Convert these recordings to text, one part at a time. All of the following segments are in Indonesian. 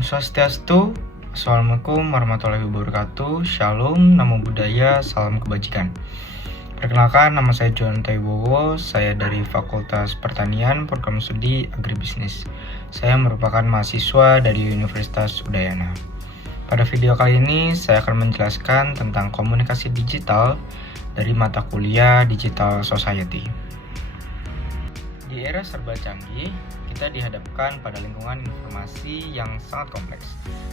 Om Swastiastu, Assalamualaikum warahmatullahi wabarakatuh, Shalom, Namo Buddhaya, Salam Kebajikan. Perkenalkan, nama saya John Taibowo, saya dari Fakultas Pertanian, Program Studi Agribisnis. Saya merupakan mahasiswa dari Universitas Udayana. Pada video kali ini, saya akan menjelaskan tentang komunikasi digital dari mata kuliah Digital Society. Di era serba canggih, kita dihadapkan pada lingkungan informasi yang sangat kompleks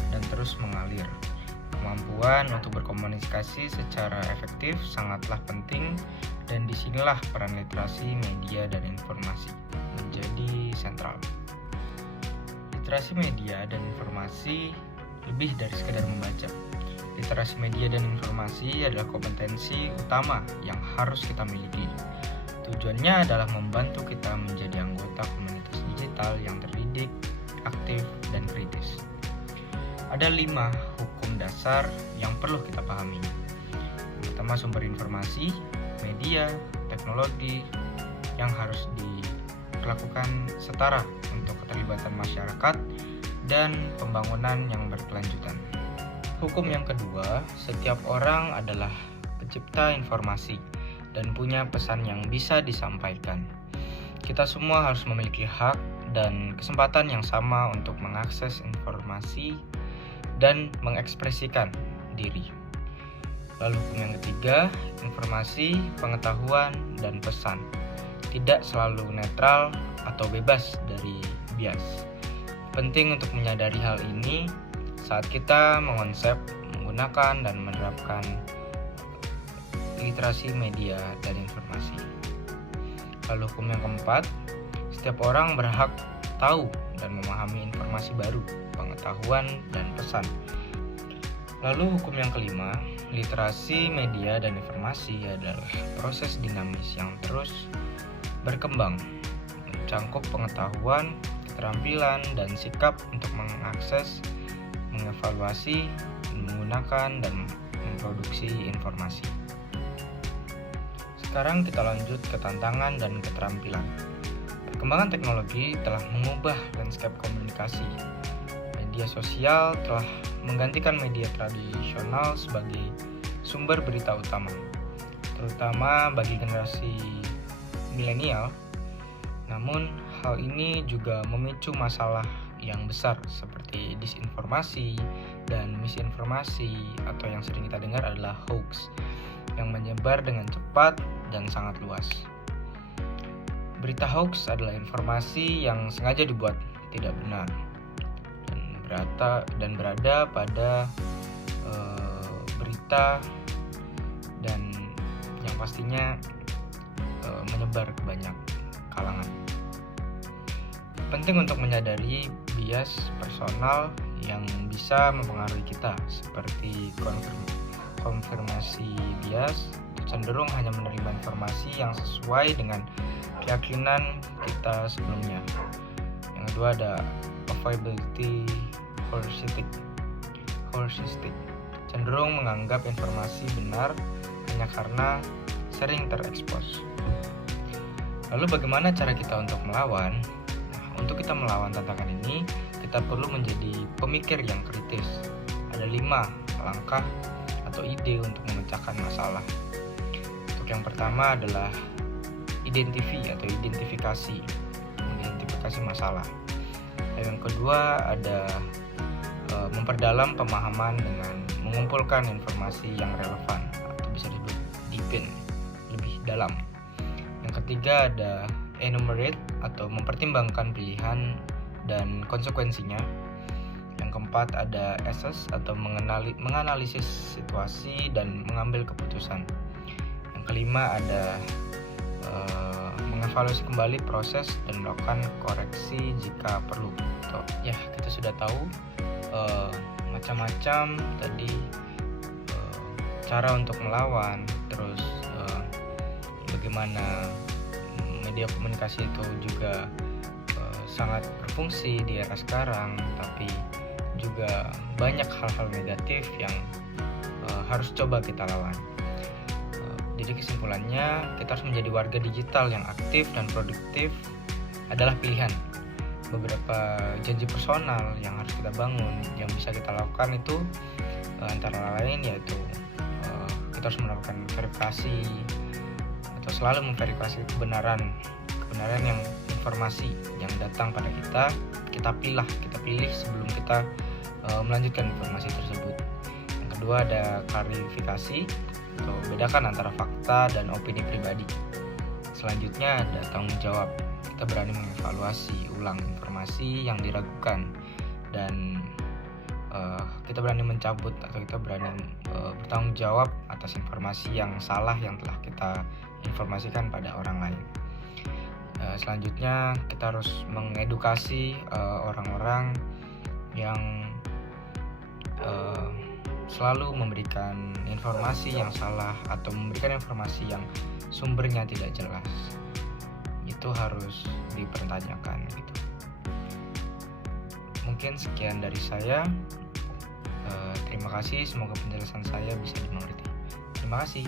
dan terus mengalir. Kemampuan untuk berkomunikasi secara efektif sangatlah penting, dan disinilah peran literasi media dan informasi menjadi sentral. Literasi media dan informasi lebih dari sekedar membaca. Literasi media dan informasi adalah kompetensi utama yang harus kita miliki. Tujuannya adalah membantu kita menjadi anggota komunitas digital yang terdidik, aktif, dan kritis. Ada 5 hukum dasar yang perlu kita pahami. Pertama, sumber informasi, media, teknologi yang harus dilakukan setara untuk keterlibatan masyarakat dan pembangunan yang berkelanjutan. Hukum yang kedua, setiap orang adalah pencipta informasi dan punya pesan yang bisa disampaikan. Kita semua harus memiliki hak dan kesempatan yang sama untuk mengakses informasi dan mengekspresikan diri. Lalu hukum yang ketiga, informasi, pengetahuan, dan pesan tidak selalu netral atau bebas dari bias. Penting untuk menyadari hal ini saat kita mengonsep, menggunakan, dan menerapkan literasi media dan informasi. Lalu hukum yang keempat, setiap orang berhak tahu dan memahami informasi baru, pengetahuan, dan pesan. Lalu hukum yang kelima, literasi media dan informasi adalah proses dinamis yang terus berkembang, mencangkup pengetahuan, keterampilan, dan sikap untuk mengakses, mengevaluasi, menggunakan, dan memproduksi informasi. Sekarang kita lanjut ke tantangan dan keterampilan. Perkembangan teknologi telah mengubah landscape komunikasi. Media sosial telah menggantikan media tradisional sebagai sumber berita utama, terutama bagi generasi milenial. Namun, hal ini juga memicu masalah yang besar seperti disinformasi dan misinformasi, atau yang sering kita dengar adalah hoax, yang menyebar dengan cepat dan sangat luas. Berita hoax adalah informasi yang sengaja dibuat tidak benar dan berada pada berita dan yang pastinya menyebar ke banyak kalangan. Penting untuk menyadari bias personal yang bisa mempengaruhi kita, seperti konfirmasi bias, cenderung hanya menerima informasi yang sesuai dengan keyakinan kita sebelumnya. Yang kedua ada availability horsistic, cenderung menganggap informasi benar hanya karena sering terekspos. Lalu bagaimana cara kita untuk melawan? Untuk kita melawan tantangan ini, kita perlu menjadi pemikir yang kritis. Ada 5 langkah atau ide untuk memecahkan masalah. Untuk yang pertama adalah identifikasi masalah. Yang kedua ada memperdalam pemahaman dengan mengumpulkan informasi yang relevan atau bisa disebut deepen, lebih dalam. Yang ketiga ada enumerate atau mempertimbangkan pilihan dan konsekuensinya. Yang keempat ada assess atau menganalisis situasi dan mengambil keputusan. Yang kelima ada mengevaluasi kembali proses dan melakukan koreksi jika perlu. Ya, kita sudah tahu macam-macam tadi cara untuk melawan, terus bagaimana media komunikasi itu juga sangat berfungsi di era sekarang, tapi juga banyak hal-hal negatif yang harus coba kita lawan. Jadi kesimpulannya, kita harus menjadi warga digital yang aktif dan produktif adalah pilihan. beberapa janji personal yang harus kita bangun. Yang bisa kita lakukan itu antara lain yaitu kita harus melakukan verifikasi atau selalu memverifikasi kebenaran yang informasi yang datang pada kita pilih sebelum kita melanjutkan informasi tersebut. Yang kedua ada klarifikasi atau bedakan antara fakta dan opini pribadi. Selanjutnya ada tanggung jawab. Kita berani mengevaluasi ulang informasi yang diragukan dan kita berani mencabut atau kita berani bertanggung jawab atas informasi yang salah yang telah kita informasikan pada orang lain. Selanjutnya kita harus mengedukasi orang-orang yang selalu memberikan informasi yang salah atau memberikan informasi yang sumbernya tidak jelas. Itu harus dipertanyakan gitu. Mungkin sekian dari saya. Terima kasih, semoga penjelasan saya bisa dimengerti. Terima kasih.